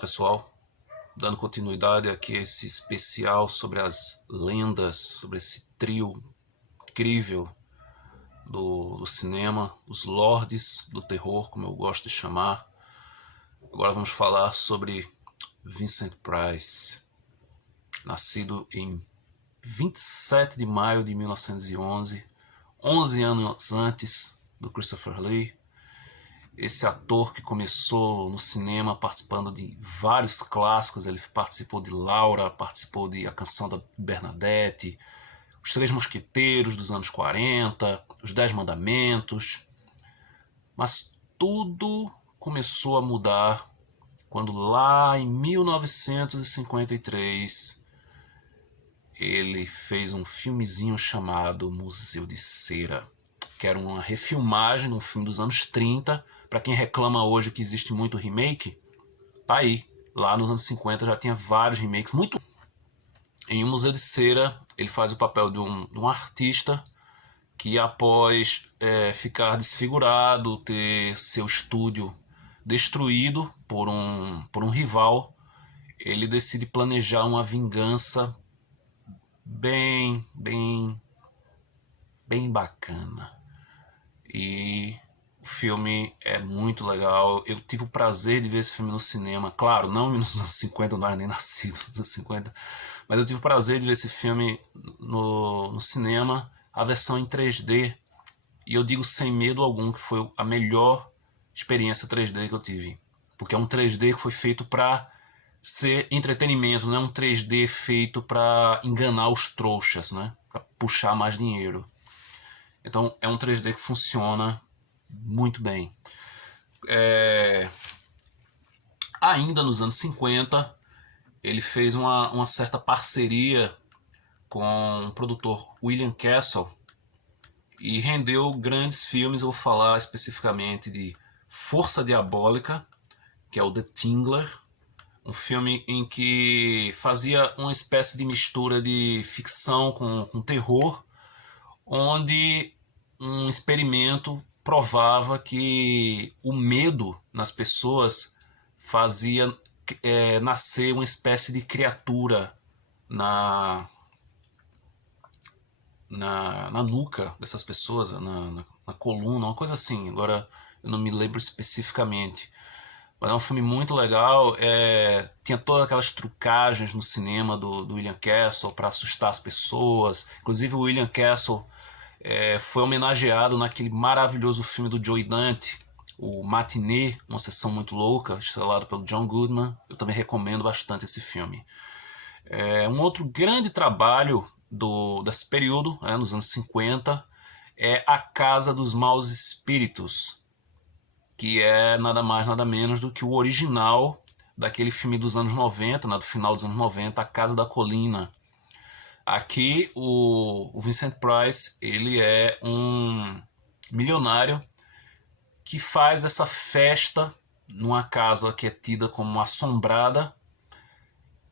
Pessoal, dando continuidade aqui a esse especial sobre as lendas, sobre esse trio incrível do cinema, os lords do terror, como eu gosto de chamar. Agora vamos falar sobre Vincent Price, nascido em 27 de maio de 1911, 11 anos antes do Christopher Lee. Esse ator que começou no cinema participando de vários clássicos, ele participou de Laura, participou de A Canção da Bernadette, Os Três Mosqueteiros dos anos 40, Os Dez Mandamentos. Mas tudo começou a mudar quando lá em 1953 ele fez um filmezinho chamado Museu de Cera, que era uma refilmagem de um filme dos anos 30. Para quem reclama hoje que existe muito remake, tá aí. Lá nos anos 50 já tinha vários remakes. Muito. Em Um Museu de Cera, ele faz o papel de um artista que, após ficar desfigurado, ter seu estúdio destruído por um rival, ele decide planejar uma vingança bem bacana. E o filme é muito legal. Eu tive o prazer de ver esse filme no cinema. Claro, não nos anos 50, eu não era nem nascido nos anos 50. Mas eu tive o prazer de ver esse filme no cinema, a versão em 3D. E eu digo sem medo algum que foi a melhor experiência 3D que eu tive. Porque é um 3D que foi feito para ser entretenimento, não é um 3D feito para enganar os trouxas, né? Para puxar mais dinheiro. Então é um 3D que funciona muito bem. Ainda nos anos 50, ele fez uma certa parceria com o produtor William Castle e rendeu grandes filmes. Eu vou falar especificamente de Força Diabólica, que é o The Tingler, um filme em que fazia uma espécie de mistura de ficção com terror, onde um experimento provava que o medo nas pessoas fazia nascer uma espécie de criatura na nuca dessas pessoas, na coluna, uma coisa assim. Agora eu não me lembro especificamente. Mas é um filme muito legal. Tinha todas aquelas trucagens no cinema do William Castle para assustar as pessoas. Inclusive o William Castle foi homenageado naquele maravilhoso filme do Joe Dante, o Matinee, Uma Sessão Muito Louca, estrelado pelo John Goodman. Eu também recomendo bastante esse filme. Um outro grande trabalho desse período, nos anos 50, é A Casa dos Maus Espíritos, que é nada mais nada menos do que o original daquele filme dos anos 90, do final dos anos 90, A Casa da Colina. Aqui o Vincent Price, ele é um milionário que faz essa festa numa casa que é tida como assombrada,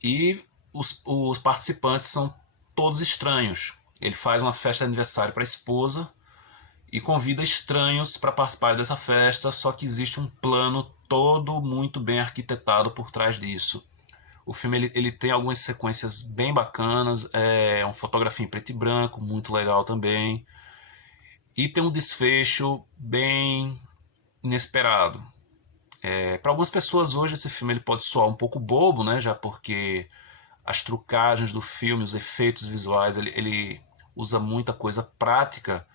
e os participantes são todos estranhos. Ele faz uma festa de aniversário para a esposa e convida estranhos para participar dessa festa, só que existe um plano todo muito bem arquitetado por trás disso. O filme ele tem algumas sequências bem bacanas, é uma fotografia em preto e branco, muito legal também, e tem um desfecho bem inesperado. Para algumas pessoas hoje esse filme ele pode soar um pouco bobo, né, já porque as trucagens do filme, os efeitos visuais, ele usa muita coisa prática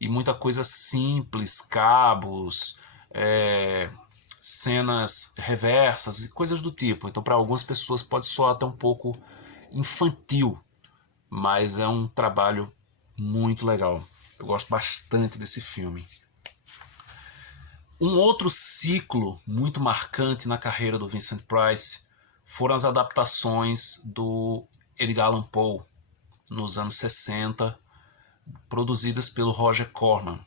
e muita coisa simples, cabos, cenas reversas e coisas do tipo. Então, para algumas pessoas pode soar até um pouco infantil, mas é um trabalho muito legal. Eu gosto bastante desse filme. Um outro ciclo muito marcante na carreira do Vincent Price foram as adaptações do Edgar Allan Poe nos anos 60, produzidas pelo Roger Corman.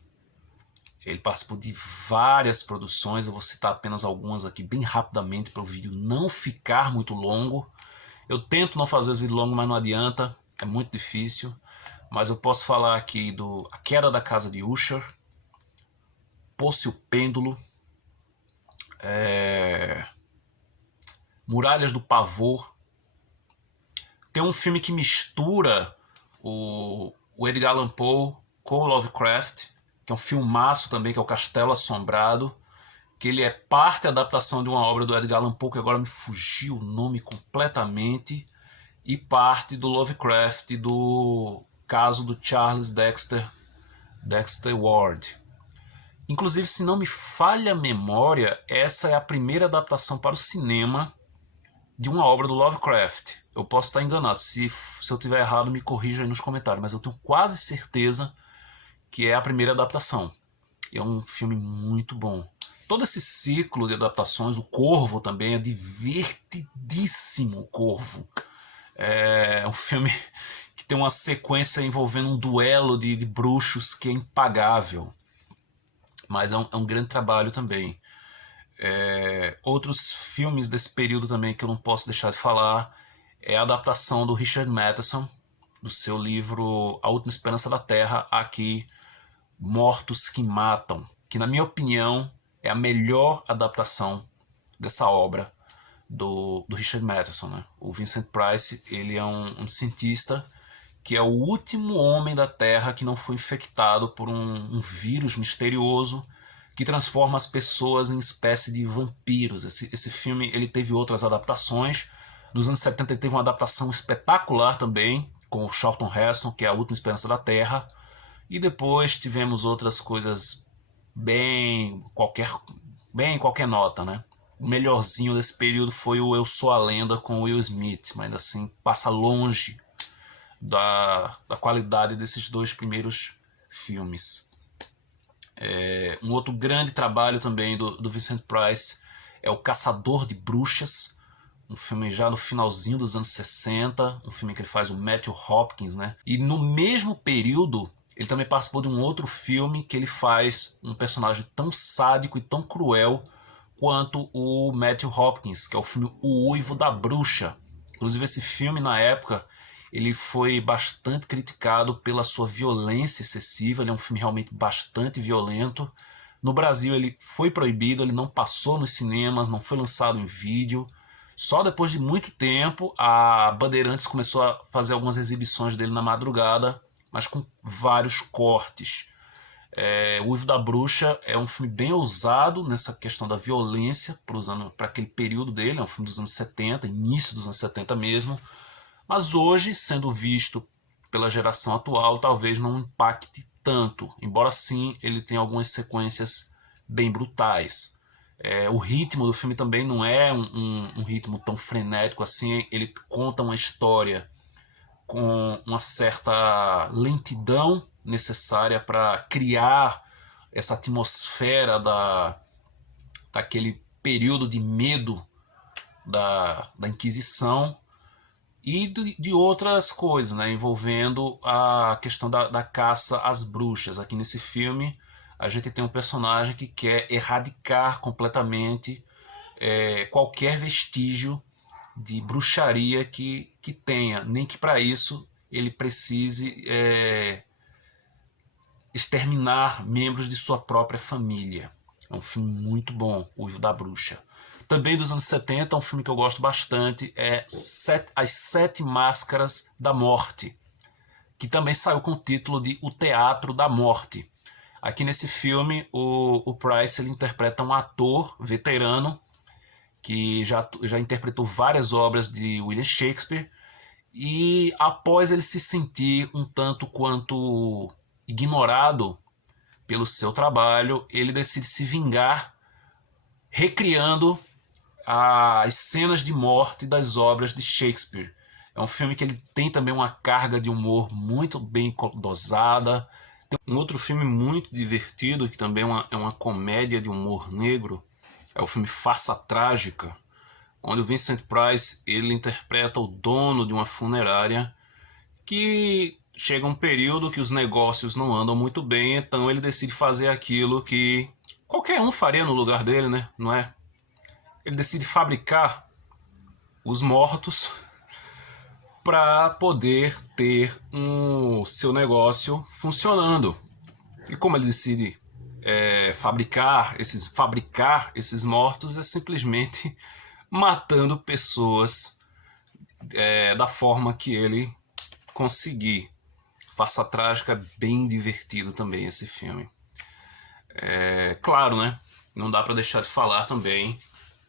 Ele participou de várias produções, eu vou citar apenas algumas aqui bem rapidamente para o vídeo não ficar muito longo. Eu tento não fazer os vídeos longos, mas não adianta, é muito difícil. Mas eu posso falar aqui do A Queda da Casa de Usher, Poço e o Pêndulo, Muralhas do Pavor. Tem um filme que mistura o Edgar Allan Poe com o Lovecraft, que é um filmaço também, que é o Castelo Assombrado, que ele é parte adaptação de uma obra do Edgar Allan Poe, que agora me fugiu o nome completamente, e parte do Lovecraft, do caso do Charles Dexter Ward. Inclusive, se não me falha a memória, essa é a primeira adaptação para o cinema de uma obra do Lovecraft. Eu posso estar enganado, se eu tiver errado me corrija aí nos comentários, mas eu tenho quase certeza que é a primeira adaptação. É um filme muito bom. Todo esse ciclo de adaptações, o Corvo também é divertidíssimo. O Corvo é um filme que tem uma sequência envolvendo um duelo de bruxos que é impagável, mas é um grande trabalho também. Outros filmes desse período também que eu não posso deixar de falar é a adaptação do Richard Matheson, do seu livro A Última Esperança da Terra, aqui Mortos que Matam, que na minha opinião é a melhor adaptação dessa obra do Richard Matheson, né? O Vincent Price, ele é um cientista que é o último homem da Terra que não foi infectado por um vírus misterioso que transforma as pessoas em espécie de vampiros. Esse filme ele teve outras adaptações. Nos anos 70 ele teve uma adaptação espetacular também, com o Charlton Heston, que é A Última Esperança da Terra. E depois tivemos outras coisas bem qualquer nota, né? O melhorzinho desse período foi o Eu Sou a Lenda com Will Smith, mas assim, passa longe da qualidade desses dois primeiros filmes. Um outro grande trabalho também do Vincent Price é O Caçador de Bruxas, um filme já no finalzinho dos anos 60, um filme que ele faz o Matthew Hopkins, né? E no mesmo período ele também participou de um outro filme que ele faz um personagem tão sádico e tão cruel quanto o Matthew Hopkins, que é o filme O Uivo da Bruxa. Inclusive esse filme na época ele foi bastante criticado pela sua violência excessiva, ele é um filme realmente bastante violento. No Brasil ele foi proibido, ele não passou nos cinemas, não foi lançado em vídeo. Só depois de muito tempo a Bandeirantes começou a fazer algumas exibições dele na madrugada, mas com vários cortes. O Uivo da Bruxa é um filme bem ousado nessa questão da violência, para aquele período dele, é um filme dos anos 70, início dos anos 70 mesmo, mas hoje, sendo visto pela geração atual, talvez não impacte tanto, embora sim ele tenha algumas sequências bem brutais. O ritmo do filme também não é um ritmo tão frenético assim, ele conta uma história com uma certa lentidão necessária para criar essa atmosfera daquele período de medo da Inquisição e de outras coisas, né, envolvendo a questão da caça às bruxas. Aqui nesse filme a gente tem um personagem que quer erradicar completamente qualquer vestígio de bruxaria que tenha, nem que para isso ele precise exterminar membros de sua própria família. É um filme muito bom, O Uivo da Bruxa. Também dos anos 70, um filme que eu gosto bastante é As Sete Máscaras da Morte, que também saiu com o título de O Teatro da Morte. Aqui nesse filme, o Price ele interpreta um ator veterano que já interpretou várias obras de William Shakespeare, e após ele se sentir um tanto quanto ignorado pelo seu trabalho, ele decide se vingar recriando as cenas de morte das obras de Shakespeare. É um filme que ele tem também uma carga de humor muito bem dosada. Tem um outro filme muito divertido, que também é uma comédia de humor negro, é o filme Farsa Trágica, onde o Vincent Price ele interpreta o dono de uma funerária que chega um período que os negócios não andam muito bem, então ele decide fazer aquilo que qualquer um faria no lugar dele, né? Não é? Ele decide fabricar os mortos para poder ter seu negócio funcionando. E como ele decide fabricar esses mortos, é simplesmente matando pessoas da forma que ele conseguir. Farsa Trágica é bem divertido também esse filme. Claro, né? Não dá para deixar de falar também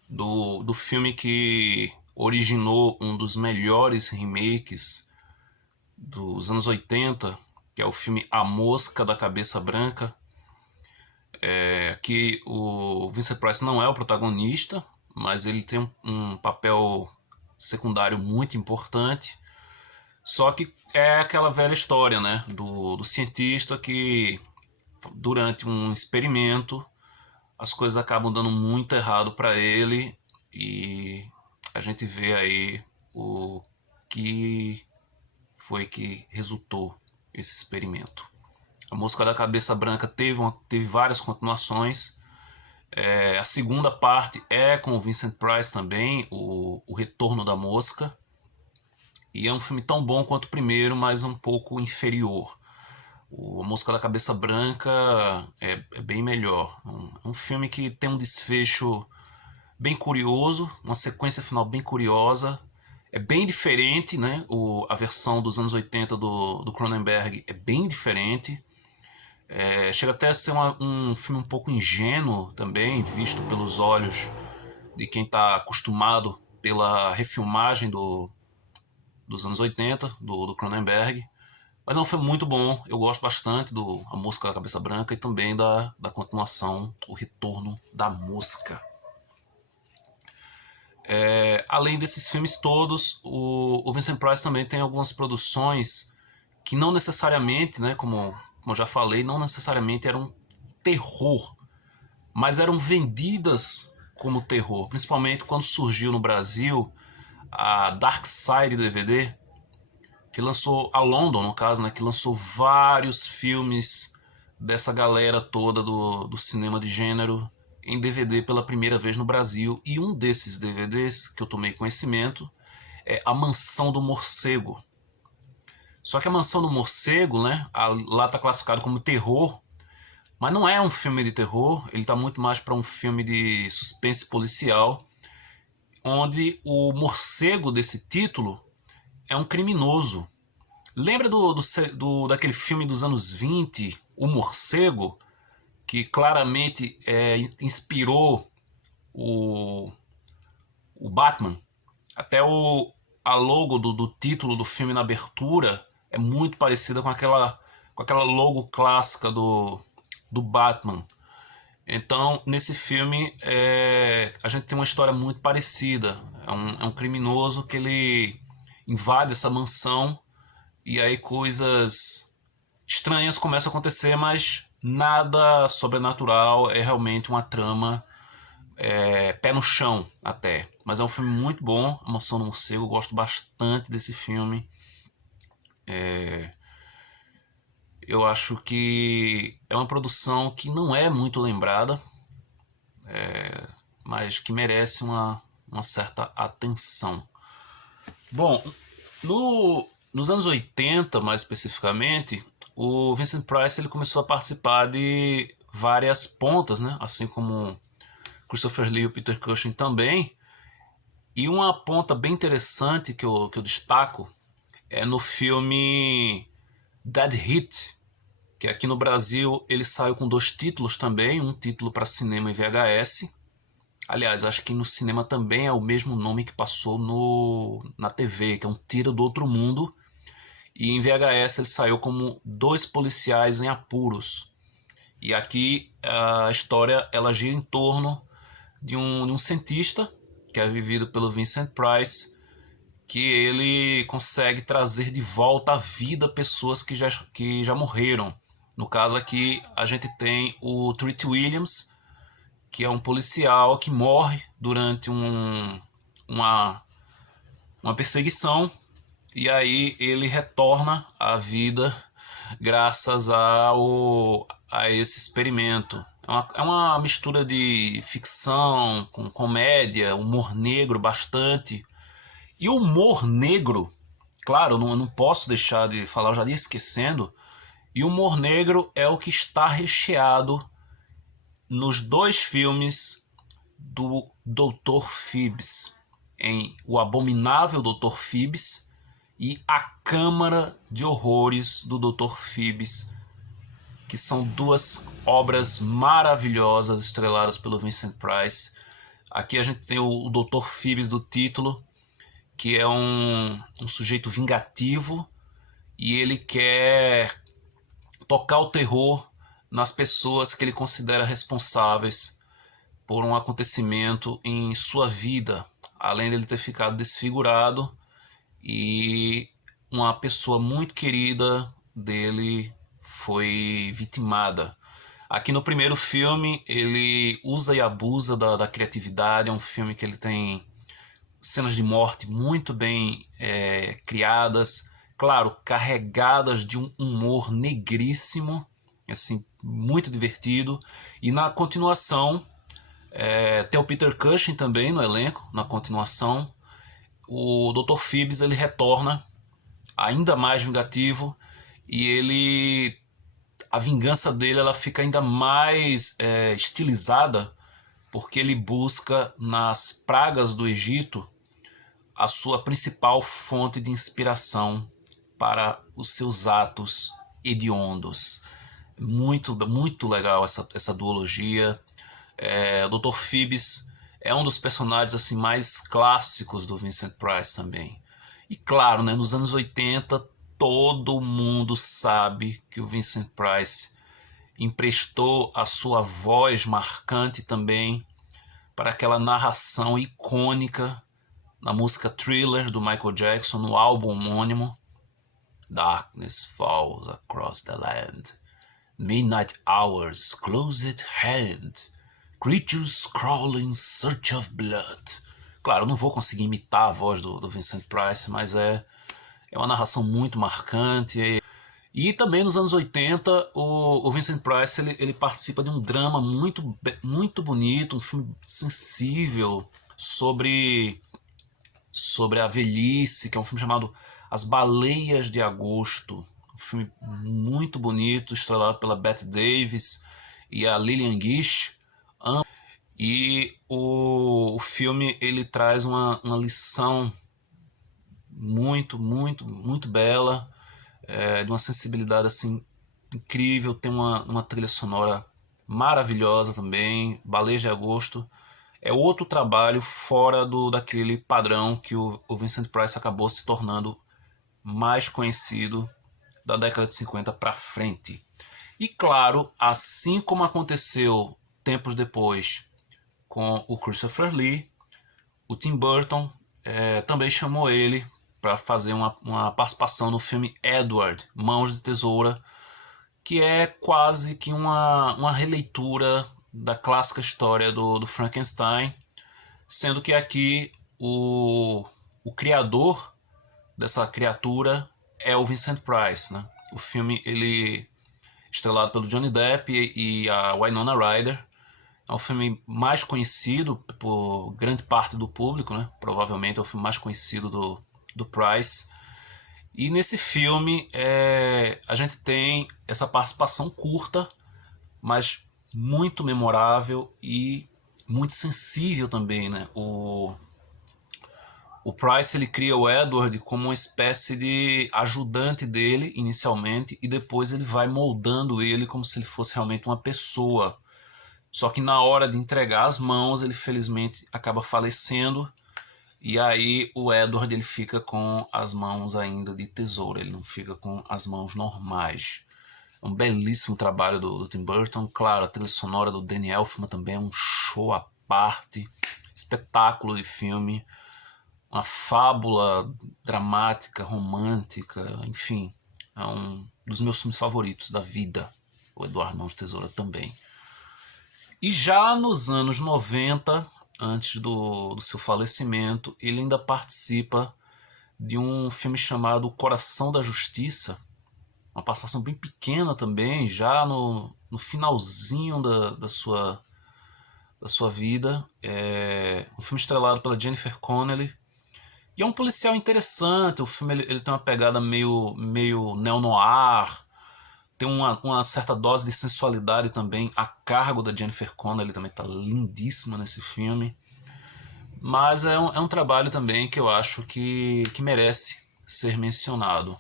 do filme que originou um dos melhores remakes dos anos 80, que é o filme A Mosca da Cabeça Branca, que o Vincent Price não é o protagonista, mas ele tem um papel secundário muito importante. Só que é aquela velha história, né, do cientista que durante um experimento as coisas acabam dando muito errado para ele e a gente vê aí o que foi que resultou esse experimento. A Mosca da Cabeça Branca teve várias continuações. A segunda parte é com o Vincent Price também, o Retorno da Mosca. E é um filme tão bom quanto o primeiro, mas um pouco inferior. A Mosca da Cabeça Branca é bem melhor. É um filme que tem um desfecho bem curioso, uma sequência final bem curiosa. É bem diferente, né? A versão dos anos 80 do Cronenberg é bem diferente. Chega até a ser um filme um pouco ingênuo também, visto pelos olhos de quem está acostumado pela refilmagem dos anos 80, do Cronenberg. Mas é um filme muito bom, eu gosto bastante do A Mosca da Cabeça Branca e também da continuação, O Retorno da Mosca. Além desses filmes todos, o Vincent Price também tem algumas produções que não necessariamente, né, como eu já falei, não necessariamente eram terror, mas eram vendidas como terror, principalmente quando surgiu no Brasil a Dark Side DVD, que lançou a London, no caso, né, que lançou vários filmes dessa galera toda do cinema de gênero em DVD pela primeira vez no Brasil. E um desses DVDs que eu tomei conhecimento é A Mansão do Morcego. Só que A Mansão do Morcego, né, lá está classificado como terror, mas não é um filme de terror, ele está muito mais para um filme de suspense policial, onde o morcego desse título é um criminoso. Lembra daquele filme dos anos 20, O Morcego, que claramente inspirou o Batman? Até a logo do título do filme na abertura é muito parecida com aquela logo clássica do Batman. Então, nesse filme, a gente tem uma história muito parecida. É um criminoso que ele invade essa mansão e aí coisas estranhas começam a acontecer, mas nada sobrenatural, é realmente uma trama pé no chão até. Mas é um filme muito bom, A Mansão do Morcego, eu gosto bastante desse filme. Eu acho que é uma produção que não é muito lembrada, mas que merece uma certa atenção. Bom, nos anos 80, mais especificamente, o Vincent Price ele começou a participar de várias pontas, né? Assim como Christopher Lee e o Peter Cushing também. E uma ponta bem interessante que eu destaco é no filme Dead Hit, que aqui no Brasil ele saiu com 2 títulos também, um título para cinema e VHS. Aliás, acho que no cinema também é o mesmo nome que passou na TV, que é Um Tiro do Outro Mundo. E em VHS ele saiu como Dois Policiais em Apuros. E aqui a história ela gira em torno de um cientista, que é vivido pelo Vincent Price, que ele consegue trazer de volta à vida pessoas que já morreram. No caso aqui a gente tem o Treat Williams, que é um policial que morre durante uma perseguição, e aí ele retorna à vida graças a esse experimento. É uma mistura de ficção com comédia, humor negro bastante. E o humor negro, claro, eu não posso deixar de falar, eu já ia esquecendo, e o humor negro é o que está recheado nos 2 filmes do Dr. Phibes, em O Abominável Dr. Phibes e A Câmara de Horrores do Dr. Phibes, que são duas obras maravilhosas estreladas pelo Vincent Price. Aqui a gente tem o Dr. Phibes do título, que é um sujeito vingativo e ele quer tocar o terror nas pessoas que ele considera responsáveis por um acontecimento em sua vida, além dele ter ficado desfigurado e uma pessoa muito querida dele foi vitimada. Aqui no primeiro filme ele usa e abusa da criatividade, é um filme que ele tem cenas de morte muito bem criadas, claro, carregadas de um humor negríssimo, assim, muito divertido. E na continuação, tem o Peter Cushing também no elenco, na continuação. O Dr. Phibes ele retorna ainda mais vingativo e a vingança dele ela fica ainda mais estilizada, porque ele busca nas pragas do Egito a sua principal fonte de inspiração para os seus atos hediondos. Muito, muito legal essa duologia. O Dr. Phibes é um dos personagens assim mais clássicos do Vincent Price também. E claro, né, nos anos 80 todo mundo sabe que o Vincent Price emprestou a sua voz marcante também para aquela narração icônica na música Thriller do Michael Jackson, no álbum homônimo. Darkness falls across the land, midnight hours close at hand, creatures crawl in search of blood. Claro, eu não vou conseguir imitar a voz do Vincent Price, mas é uma narração muito marcante. E também nos anos 80, o Vincent Price ele participa de um drama muito, muito bonito, um filme sensível sobre a velhice, que é um filme chamado As Baleias de Agosto. Um filme muito bonito, estrelado pela Bette Davis e a Lillian Gish. E o filme ele traz uma lição muito, muito, muito bela, de uma sensibilidade assim incrível. Tem uma trilha sonora maravilhosa também. Baleias de Agosto é outro trabalho fora daquele padrão que o Vincent Price acabou se tornando mais conhecido da década de 50 para frente. E claro, assim como aconteceu tempos depois com o Christopher Lee, o Tim Burton também chamou ele para fazer uma participação no filme Edward, Mãos de Tesoura, que é quase que uma releitura da clássica história do Frankenstein, sendo que aqui o criador dessa criatura é o Vincent Price, né? O filme ele estrelado pelo Johnny Depp e a Winona Ryder. É um filme mais conhecido por grande parte do público, né? Provavelmente é o filme mais conhecido do Price. E nesse filme a gente tem essa participação curta, mas muito memorável e muito sensível também, né? O Price ele cria o Edward como uma espécie de ajudante dele inicialmente e depois ele vai moldando ele como se ele fosse realmente uma pessoa. Só que na hora de entregar as mãos ele felizmente acaba falecendo e aí o Edward ele fica com as mãos ainda de tesoura, ele não fica com as mãos normais. É um belíssimo trabalho do Tim Burton. Claro, a trilha sonora do Danny Elfman também é um show à parte, espetáculo de filme. Uma fábula dramática, romântica, enfim, é um dos meus filmes favoritos da vida, o Eduardo Mãos de Tesoura também. E já nos anos 90, antes do seu falecimento, ele ainda participa de um filme chamado Coração da Justiça, uma participação bem pequena também, já no finalzinho da sua vida. É um filme estrelado pela Jennifer Connelly. E é um policial interessante, o filme ele tem uma pegada meio neo-noir, tem uma certa dose de sensualidade também, a cargo da Jennifer Connelly, também está lindíssima nesse filme. Mas é um trabalho também que eu acho que merece ser mencionado.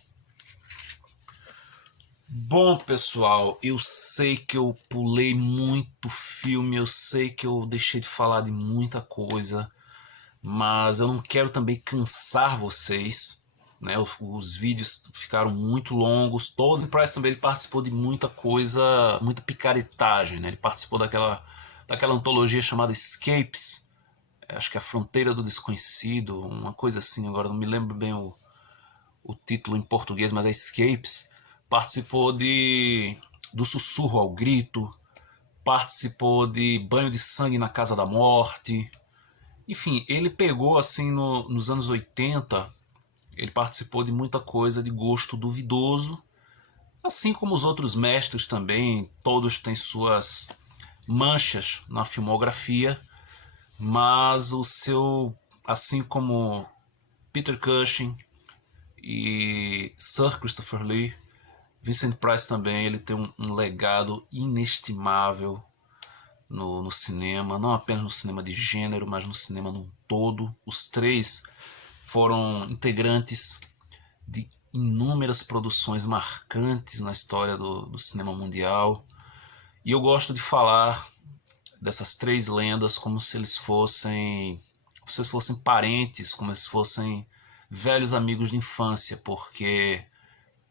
Bom, pessoal, eu sei que eu pulei muito filme, eu sei que eu deixei de falar de muita coisa, mas eu não quero também cansar vocês, né? Os vídeos ficaram muito longos, todos. O Price também ele participou de muita coisa, muita picaretagem, né? Ele participou daquela antologia chamada Escapes, acho que é A Fronteira do Desconhecido, uma coisa assim, agora não me lembro bem o título em português, mas é Escapes. Participou do Sussurro ao Grito, participou de Banho de Sangue na Casa da Morte. Enfim, ele pegou assim nos anos 80, ele participou de muita coisa de gosto duvidoso, assim como os outros mestres também, todos têm suas manchas na filmografia, mas o seu, assim como Peter Cushing e Sir Christopher Lee, Vincent Price também, ele tem um legado inestimável no cinema, não apenas no cinema de gênero, mas no cinema num todo. Os três foram integrantes de inúmeras produções marcantes na história do cinema mundial. E eu gosto de falar dessas três lendas como se eles fossem parentes, como se fossem velhos amigos de infância, porque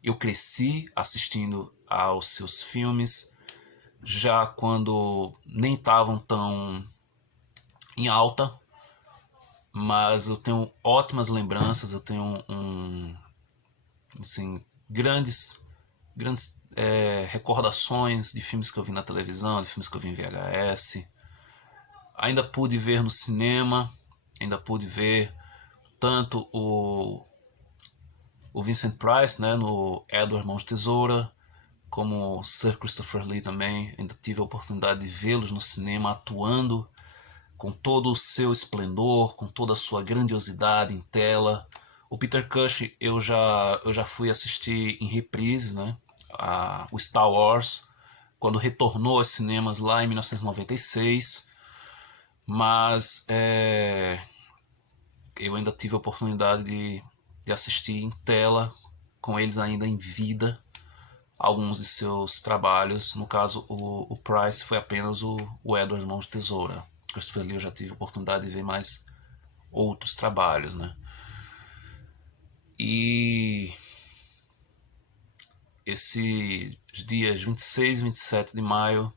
eu cresci assistindo aos seus filmes, já quando nem estavam tão em alta, mas eu tenho ótimas lembranças, eu tenho assim, grandes recordações de filmes que eu vi na televisão, de filmes que eu vi em VHS. Ainda pude ver no cinema, ainda pude ver tanto o Vincent Price, né, no Edward Mãos de Tesoura, como Sir Christopher Lee também. Ainda tive a oportunidade de vê-los no cinema atuando com todo o seu esplendor, com toda a sua grandiosidade em tela. O Peter Cushing eu já fui assistir em reprises, né, o Star Wars, quando retornou aos cinemas lá em 1996, mas eu ainda tive a oportunidade de assistir em tela com eles ainda em vida alguns de seus trabalhos. No caso, o Price foi apenas o Edward Mãos de Tesoura. Christopher Lee eu já tive a oportunidade de ver mais outros trabalhos, né? E esses dias 26 e 27 de maio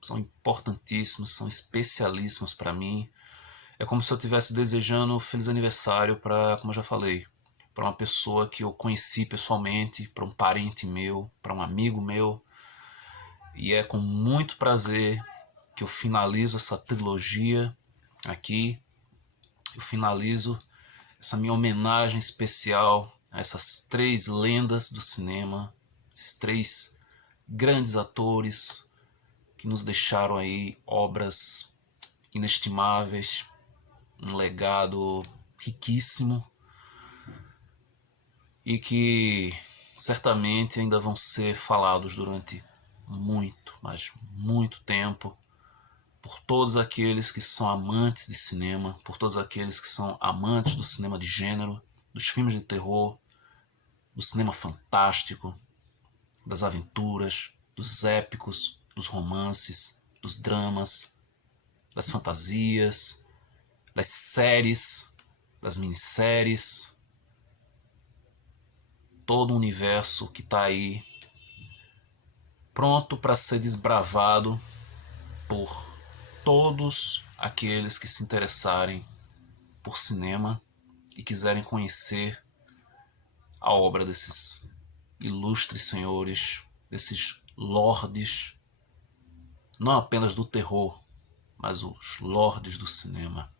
são importantíssimos, são especialíssimos para mim. É como se eu estivesse desejando um feliz aniversário para, como eu já falei, para uma pessoa que eu conheci pessoalmente, para um parente meu, para um amigo meu. E é com muito prazer que eu finalizo essa trilogia aqui. Eu finalizo essa minha homenagem especial a essas três lendas do cinema, esses três grandes atores que nos deixaram aí obras inestimáveis, um legado riquíssimo e que certamente ainda vão ser falados durante muito, mas muito tempo, por todos aqueles que são amantes de cinema, por todos aqueles que são amantes do cinema de gênero, dos filmes de terror, do cinema fantástico, das aventuras, dos épicos, dos romances, dos dramas, das fantasias, das séries, das minisséries, todo um universo que está aí pronto para ser desbravado por todos aqueles que se interessarem por cinema e quiserem conhecer a obra desses ilustres senhores, desses lordes, não apenas do terror, mas os lordes do cinema.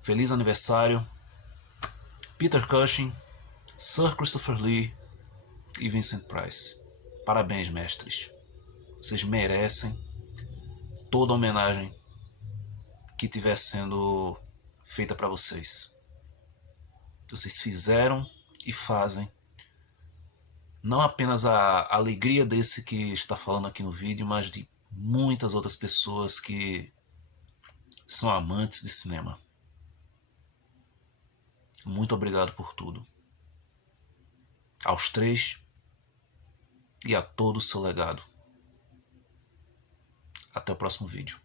Feliz aniversário, Peter Cushing, Sir Christopher Lee e Vincent Price. Parabéns, mestres. Vocês merecem toda a homenagem que estiver sendo feita para vocês. Vocês fizeram e fazem não apenas a alegria desse que está falando aqui no vídeo, mas de muitas outras pessoas que são amantes de cinema. Muito obrigado por tudo. Aos três e a todo o seu legado. Até o próximo vídeo.